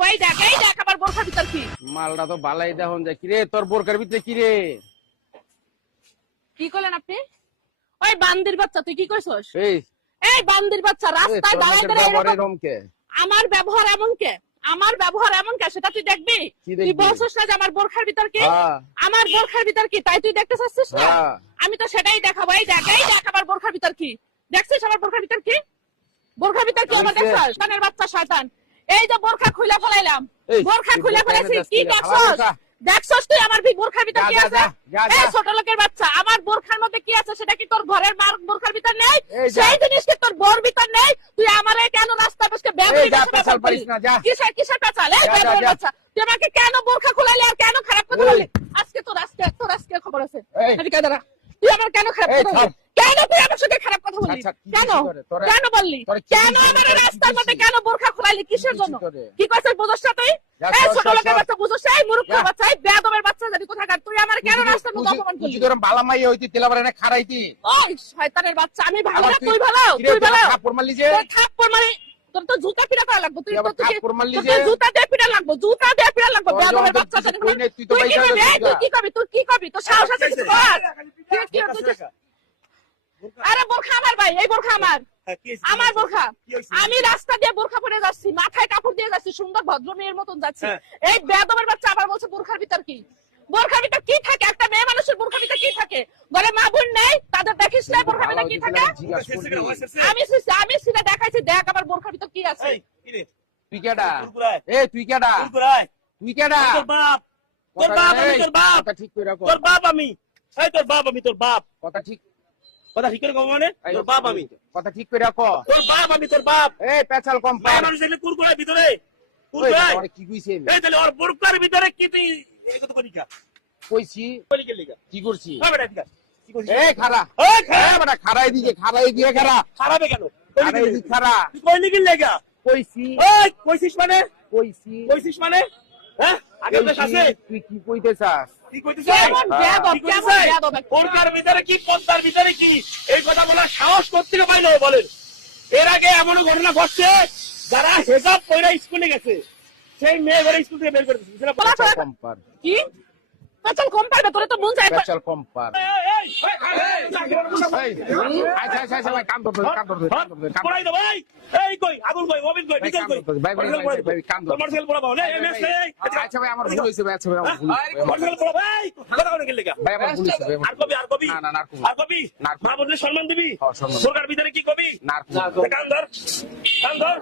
দেখাবো, এই দেখ আমার বোরখার ভিতর কি। মালটা তো বালাই দেখুন যায় কিরে, তোর বোরকার ভিতরে কিরে? কি করলেন আপনি? ওই বান্দির বাচ্চা, তুই কি কইছস? এই বান্দির বাচ্চা রাস্তায় দাঁড়ায় দাঁড়ায় এরকম কে? আমার ব্যবহার এমন কে? আমার ব্যবহার এমন কে সেটা তুই দেখবি? তুই বলছস না যে আমার বোরখার ভিতর কি? আমার বোরখার ভিতর কি তাই তুই দেখতে চাচ্ছিস না? আমি তো সেটাই দেখাবো, এই দেখ আমার বোরখার ভিতর কি। দেখছিস আমার বোরখার ভিতর কি? বোরখার ভিতর কি আমার দেখছস? শয়তানের বাচ্চা শয়তান। এই যে বোরখা খুলে ফেলাইলাম, বোরখা খুলে ফেলেছি, কি দেখছস? দেখছস তুই আমার বোরখার ভিতর কি আছে? এই ছোট লোকের বাচ্চা, আমার বোরখার মধ্যে কি আছে সেটা কি তোর ঘরের মার বোরখার ভিতর নেই? সেই জিনিস কি তোর বোর ভিতর নেই? তুই আমারে কেন রাস্তায় বসে কিসের পেছাল? এই বেদর বাচ্চা, তুই আমাকে কেন বোরখা খুলাইলি আর কেন খারাপ কথা বললি? আজকে তোর খবর আছে। এদিকে দাঁড়া, তুই আমার কেন খারাপ কথা বললি? কেন তুই আমার সাথে খারাপ কথা বললি? কেন বললি? কেন আমার রাস্তার মধ্যে কেন বোরখা খুলাইলি? কিসের জন্য? কি কইছিস বুঝছ না তুই? এই ছোট লোকের বাচ্চা বুঝছ? এই মূর্খ বাচ্চা, এই বেয়াদবের বাচ্চা যদি কোথাকার, তুই আমার কেন রাস্তার মধ্যে অপমান করলি? তুই তোর বালা মাই হইতি তেলাবারে না খারাইতি। ওই শয়তানের বাচ্চা, আমি ভালো না তুই ভালো? তুই ভালো? থাপ্পড় মারলি যে? তুই থাপ্পড় মারি, তোর তো জুতা পিটা করা লাগবে। তুই তো থাপ্পড় মারলি তুই যে? জুতা দিয়ে পিটা লাগবে, জুতা দিয়ে পিটা লাগবে বেয়াদবের বাচ্চা। তুই কি করবি? তুই কি করবি? তোর সাহস আছে কিছু কর? আরে বোরখা আমার ভাই, এই বোরখা আমার বোরখা। আমি রাস্তা দিয়ে বোরখা পরে যাচ্ছি, মাথায় কাপড় দিয়ে যাচ্ছি, সুন্দর ভদ্র মেয়ের মতন যাচ্ছি। এই বেয়াদবের বাচ্চা আবার বলছে বোরখার ভিতর কি? বোরখার ভিতর কি থাকে? একটা মেয়ে মানুষের বোরখার ভিতর কি থাকে? ঘরে মা বোন নেই, তাদের দেখিস না বোরখার ভিতর কি থাকে? আমি সিধা দেখাইছি, দেখ আমার বোরখার ভিতর কি আছে। তুই কেডা? তুই কেডা? তুই কেডা? তোর বাপ আমি, তোর বাপ। কথা ঠিক করে রাখো। তোর বাপ আমি, তোর বাপ আমি, তোর বাপ। কথা ঠিক করে কম মানে? তোর বাপ আমি, কথা ঠিক করে রাখো। তোর বাপ আমি, তোর বাপ। পেছাল কম মায়া মানুষ এগুলো কুরকুরার ভিতরে, কুরকুরায় কি কইছে? তাহলে ওর বোরকার ভিতরে কি তুই কত করি কা কইছি বলি কে লিগা কি করছি? বেটা ঠিক আছে, কি করছিস? খারা বেটা খারাই দিয়ে খারা খারাপে কেন? খারা তুই কইলি কি লাগা? কইছি কইছিস মানে? কইছিস মানে? হ্যাঁ আগে তো আছে। তুই কি কইতে চাস? কি কইছিস? কেমন বেয়াদব বোরকার ভিতরে কি পর্দার ভিতরে কি এই কথা বলার সাহস করতে পাইলো বলেন? এর আগে এমন ঘটনা ঘটছে যারা হেজাব পরে স্কুলে গেছে সেই মেয়ে ঘরে স্কুল থেকে বের করে দিয়েছে। কম পার কি পেছাল কম পারবে? তোরে তো মন চায় পেছাল কম পার। আচ্ছা ভাই কাম ধর পড়াই দাও ভাই। এই কই আগুন কই ওবিন কই বিকেল কই ভাই কাম ধর। কমার্শিয়াল পড়াবো না এমএস এই আচ্ছা ভাই আমার ভুল হইছে ভাই। আচ্ছা ভাই আমার ভুল হইছে কমার্শিয়াল পড়াবো ভাই কথা কোন গেল লাগা ভাই আমার ভুল হইছে ভাই। আর কবি না আর কবি মা বললে সম্মান দিবি। সরকার ভিতরে কি কবি? কান ধর কান ধর